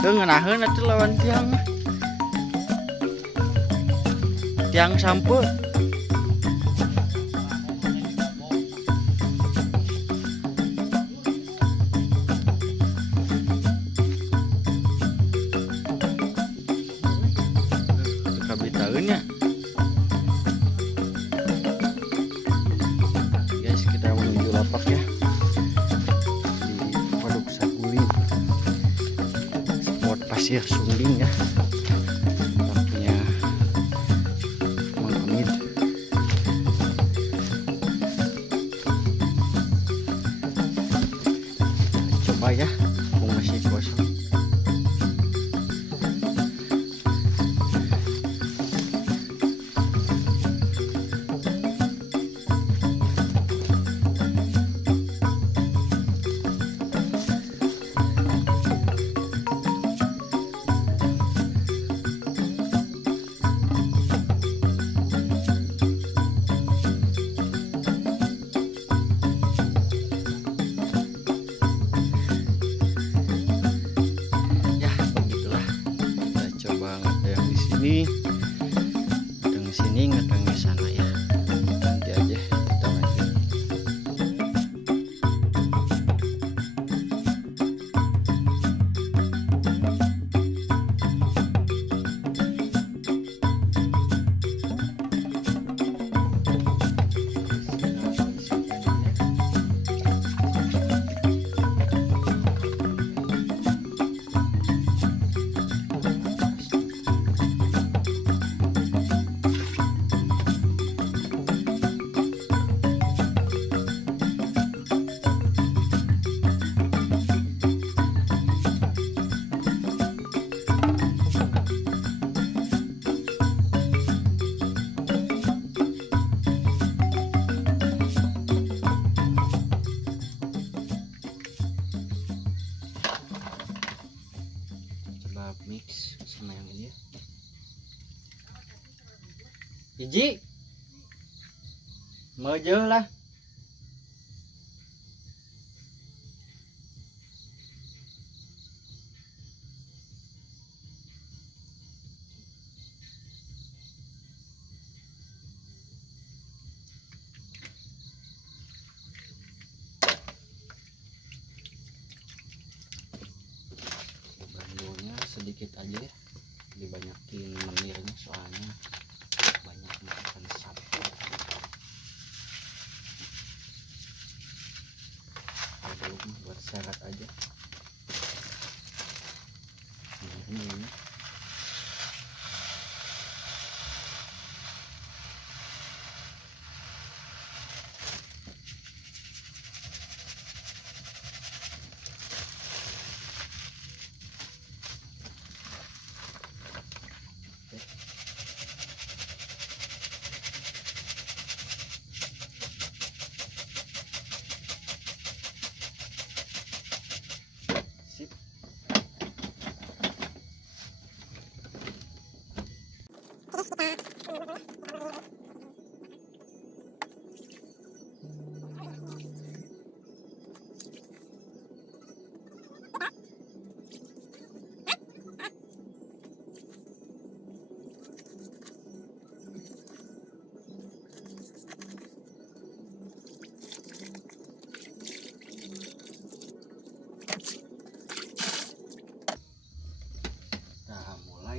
ngeunaheun atuh lawan tiang sampul. Kabitaeunnya. Guys, kita menuju lapak ya. Di Waduk Saguling. Spot pasir Sumbing ya. Lapaknya Mang Hamid. Coba ya, mumpung masih kosong. Ini ngeteng di sini, ngeteng di sana ya. Nanti aja kita lanjut. Mix sama yang ini ya. Hiji mau jauh lah. Sedikit aja ya, dibanyakin menirnya soalnya banyak makan sapi. Ada buat syarat aja. Ini.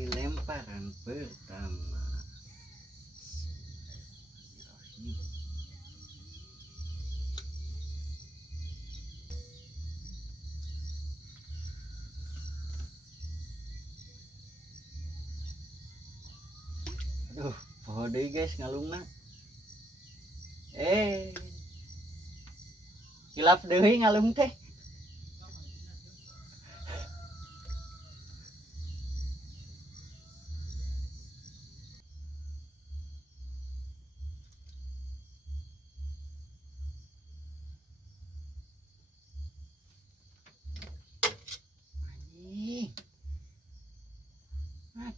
Lemparan pertama. Aduh, poho deui guys ngalungna. Hilap deui ngalung teh.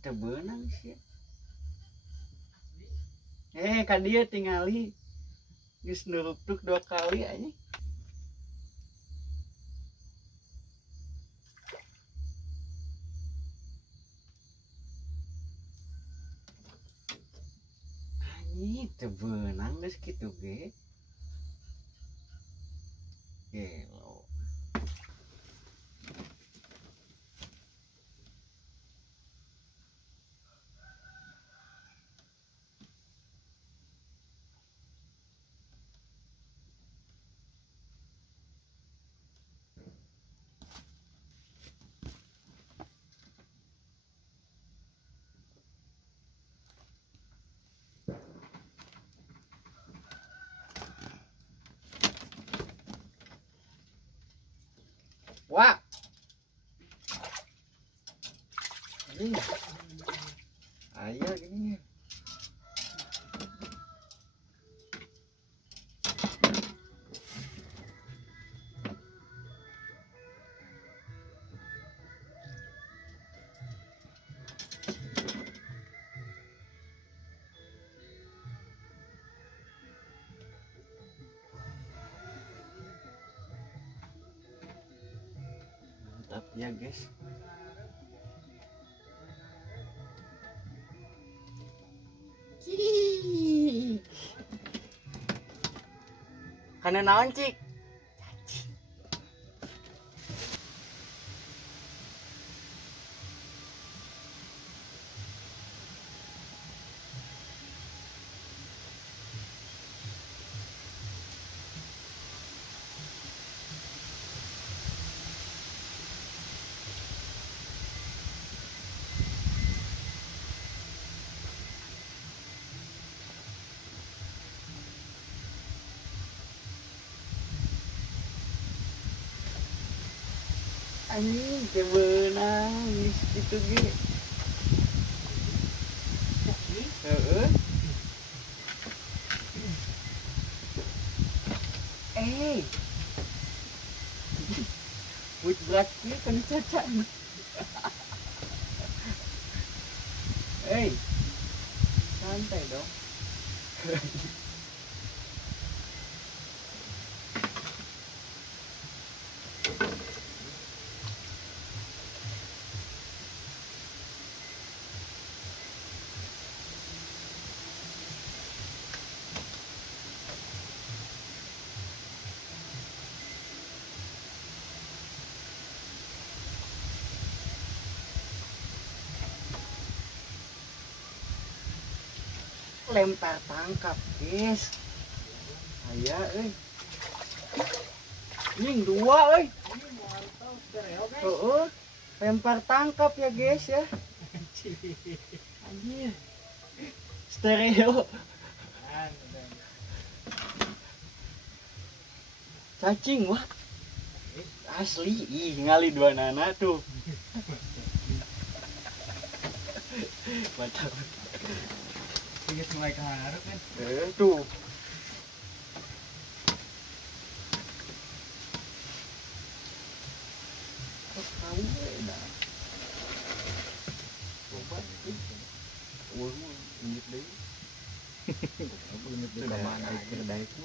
Ada benang sih. Kan dia tingali geus nuruptuk 2 kali aja. Tebenang geus kitu ge. Gelo. Wah. Ini. Ayo gini. Mantap ya guys. Kana naon cik? Anjing kebenang geus kitu ge. Heeh. Wih berat sih kan caca. Santai dong. Lempar tangkap guys. Aya Ning dua lempar tangkap ya guys ya. Anjir. Stereo. Cacing wah. Asli ngali dua nana tuh. Mantap. Ini mulai keharap kan? Tuh. Kamu dah. Coba sih. Inget deh. Inget deh mana kedai itu.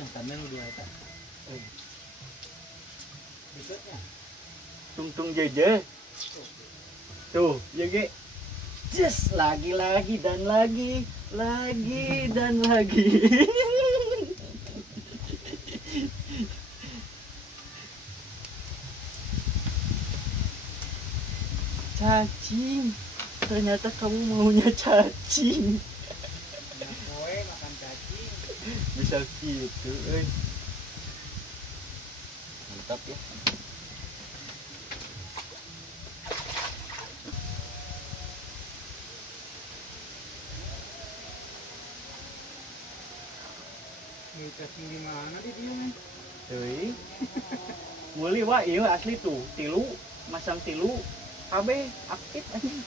Cangkangnya udah ada. Tung jeje. Tuh, ya ge. Just lagi dan lagi dan lagi. Cacing. Ternyata kamu maunya cacing. Kowe makan cacing. Bisa gitu, Mantap ya. Cacing di mana di dia nih? Euy. Meuli wa ieu asli tuh, tilu, masang tilu. KB aktif anjing.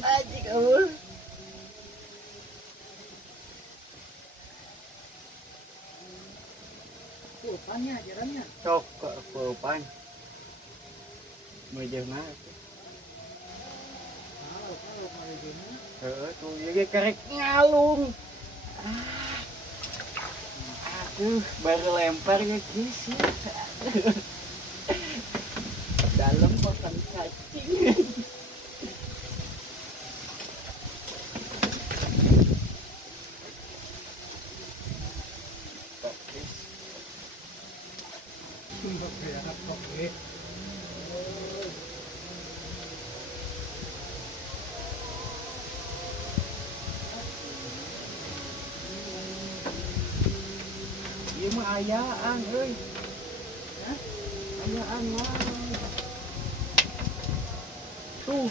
Anjing eueuh. Pulpannya jarannya. Sok pulpan. Meujeun mah. Tuh ya karek ngalung. Aduh, baru lempar ya guys. Dalam Ieu mah ayaan euy. Hah? Ayaan mah. Tuh,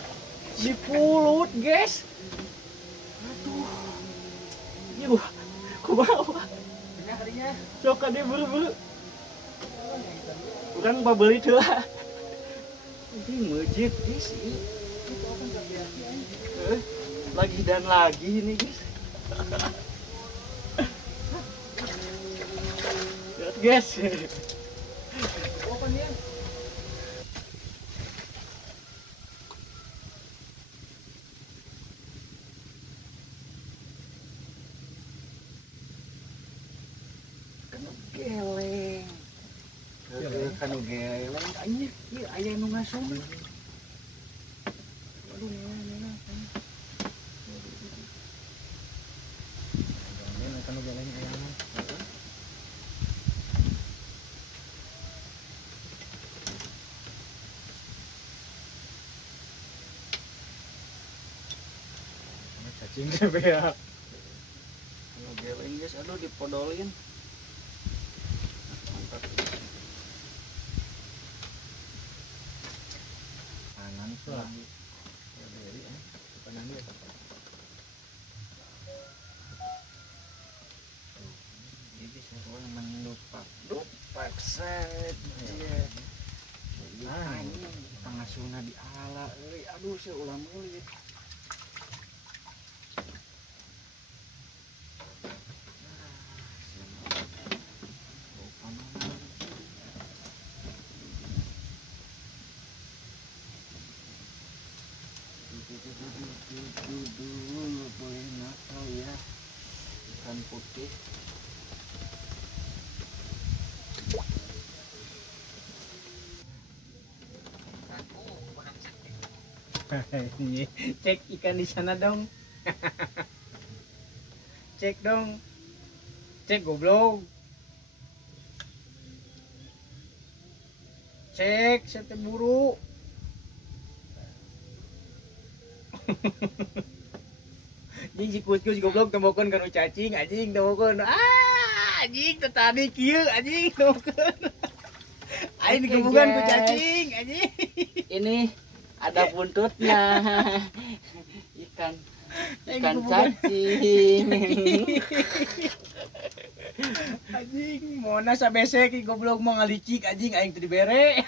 dipulut, guys. Aduh. Ieu kumaha? Nya kadinya. Sok ka dia buru-buru. Urang babeli teu lah. Ini mejit, guys. Itu akan terbiasa ini. Lagi dan lagi nih, guys. Lihat, guys. Open ya. Geleng. Kanu geleng anjir, ieu aya nu ngasum. Aduh, nenek. Kanu geleng aya mah. Cacing sebea. Kanu geleng guys, aduh dipodolin. Lagi ya dari panan dia jadi saya mendupak set dia pangasuna di ala aduh saya ulah meuli dulu boleh nakal ya ikan putih cek ikan di sana dong. Cek dong, cek goblok, cek sate buru. Jing si kus-kus goblok temukeun kana cacing anjing temukeun. Anjing teu tadi kieu anjing temukeun. Aing digebugan ku cacing anjing. Ini ada buntutnya. Ikan cacing. Anjing mona sabesek goblok mah ngalicik anjing aing teu dibere.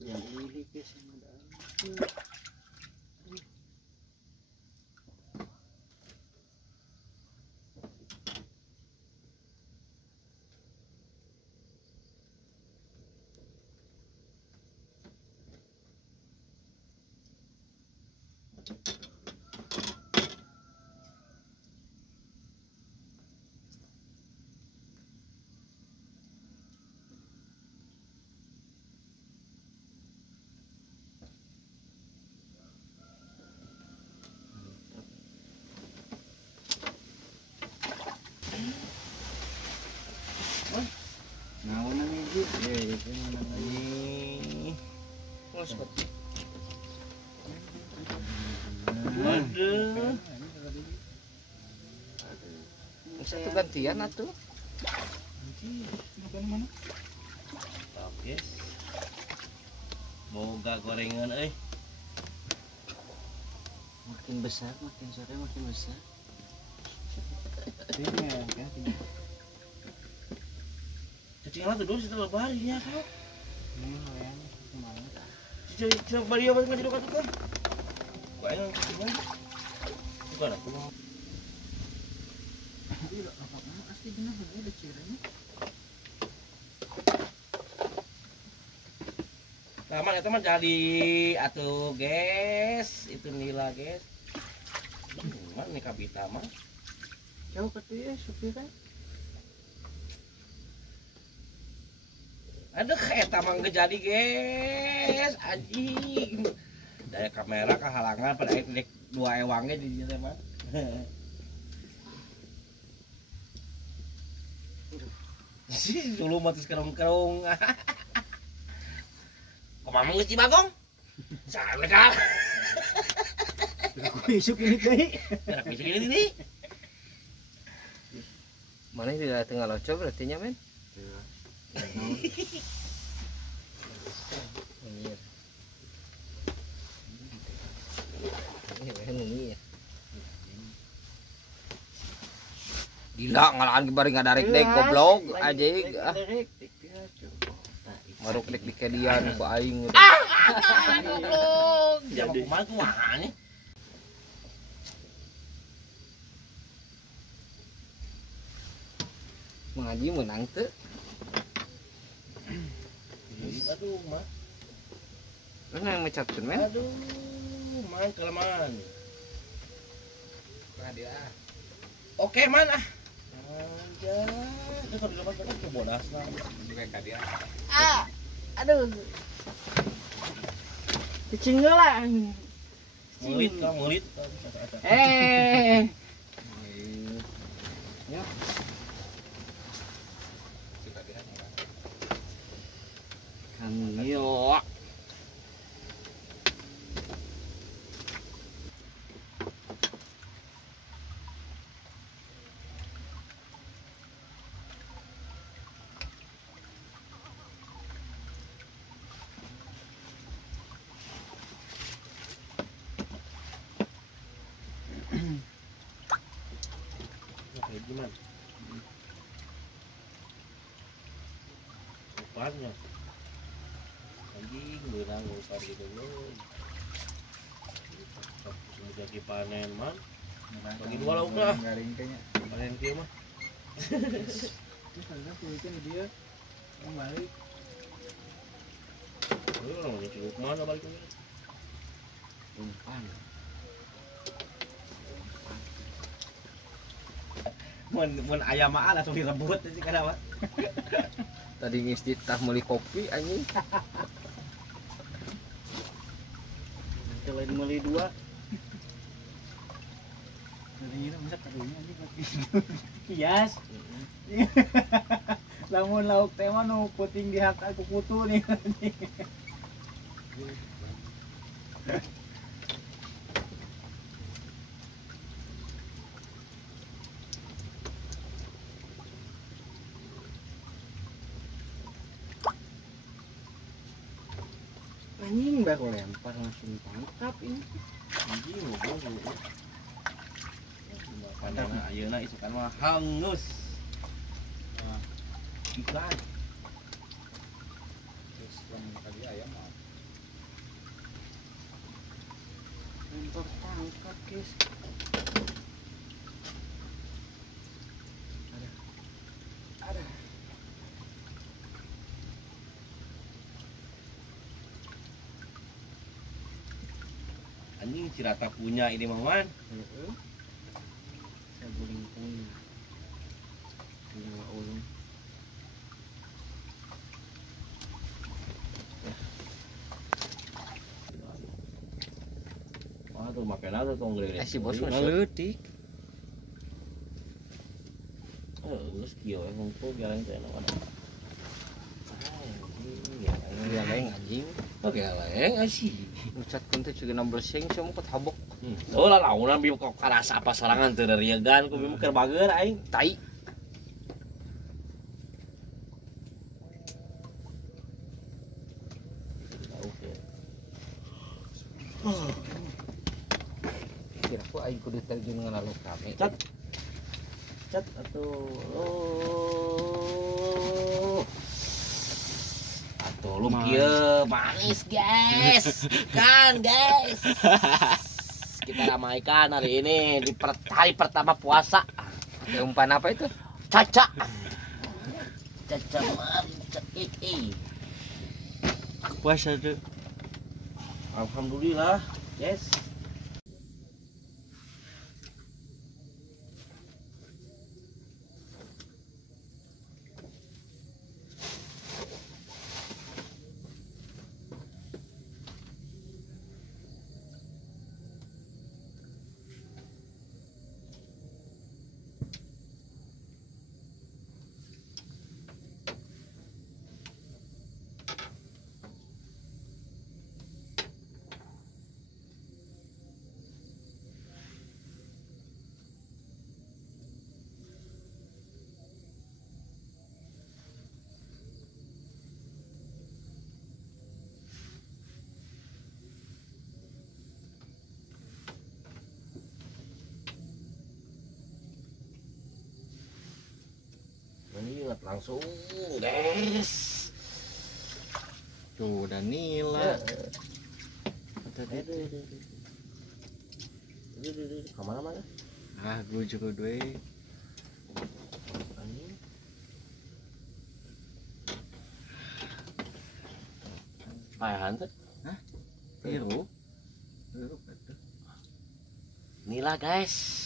Yang ini guys yang ada. Waduh. Satu gantian atuh. Mana? Oke. Boga gorengan euy. Makin besar, makin sore makin besar. Tinggal kan. Cacing lah tuh dulu setelah lebaran ya kan. Ini loyangnya semangat. Coba dia balik ngaji dekat kan. Gua yang cacing. Bukan aku. Iya, apa-apa pasti benar ada ciranya. Taman ya teman jadi atuh guys, itu nila guys. Mana nih kabita mah? Jauh ke dia supir kan. Aduh, eta mah geus jadi guys, anjing. Dari kamera kehalangan pada naik dua ewangnya di dieu mah. Si dulu mah terus kerong-kerong. Kumaha geus Cibagong? Salah. Aku isuk ini teh. Berak bisa gini. Mana tidak tengah locok berarti nya men? Gila ngalahan kemarin nggak darik dek goblok aja maruk dek di kedian ku aing Goblok. Jangan kumaha kumaha nih. mengaji menang tuh. Aduh, mah. Mana yang mencatkan men? Aduh, main kelamaan. Oke, man ah. Aja. Itu kalau dapat kan bodas lah. Juga kadia. Ah, aduh. Cicing lah. Mulit lah, mulit. Ya. Kamio. Oke, gimana? Upahnya. Anjing, beurang upah gitu loh. Semudah dipanen man. Bagi dua lauk lah. Garing kayaknya. Panen dia mah. Terus ada kulitnya dia kembali. Oh, namanya cukup mana balik ini? Umpan. Mun ayam mah langsung direbut sih kada mah. Tadi ngisi tah meuli kopi anjing. Lain meuli dua. Tadinya bisa karunya anjing lagi. Kias. Lamun lauk teh mah nu puting dihak aku kutu nih. Anjing baru lempar langsung tangkap ini. Anjing ngobrol. Pandangan ayeuna isukan mah hangus. Iklan. Terus lamun kali ayam mah. Lempar tangkap, guys. Ada. Anjing Cirata punya ini maman. Heeh. Saya guling punya. Punya ulung. Wah tuh makan apa tuh ngeleleh. Si bos mah leutik. Geus kieu emang tuh garang teh enak ada. Ya lain anjing. Oke laeng asih. Ngucatkeun teh juga 16 seng sama kok tabok. Oh lah launa bieu kok karasa apa sarangan teu riegan ku bieu keur bager aing. Tai. aing kudu terjun dengan lalu kami. Cat atuh. Atuh lu kieu manis guys. Kan guys. Kita ramaikan hari ini di hari pertama puasa. Ada umpan apa itu? Caca mancek Puasa tuh. Alhamdulillah, yes. Lihat langsung guys. Tuh udah nila. Kemana-mana? Ah, gue juga duit. Payahan tuh? Hah? Biru? Nila guys.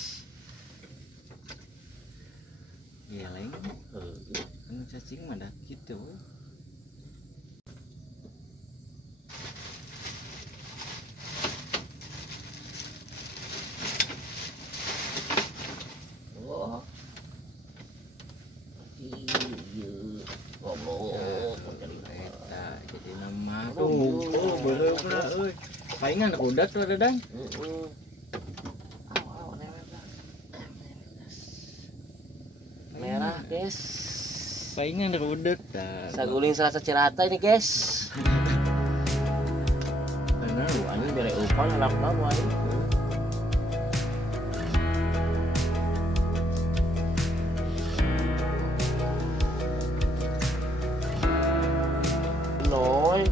Geleng. Anu cacing mah dah gitu. Oh. Iya. Goblok. Eta jadi nama. Tuh, bener-bener euy. Palingan udah tuh Dadang. Merah guys. Palingan rudet dah. Saguling serasa cerata ini guys. Bener lu Anjing bere upan anak kamu anjing. Noy.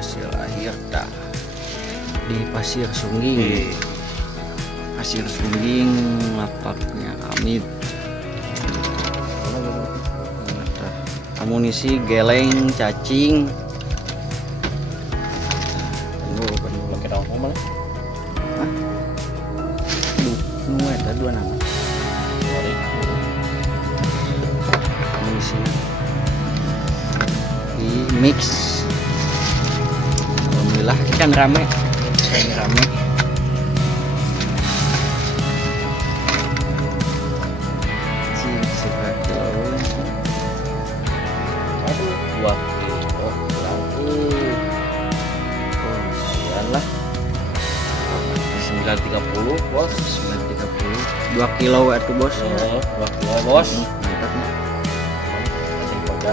hasil akhir dah di Pasir Sungging. Pasir Sungging lapaknya Amit. Amunisi geleng cacing. Penuh lagi rokok mana? Hah? Dua ada dua nama. Amunisi di mix. Alhamdulillah ikan rame. Aduh, 2 kilo kurang lah 930 bos, 930 2 kilo itu bos. 2 kilo bos. Mantap nih. Ada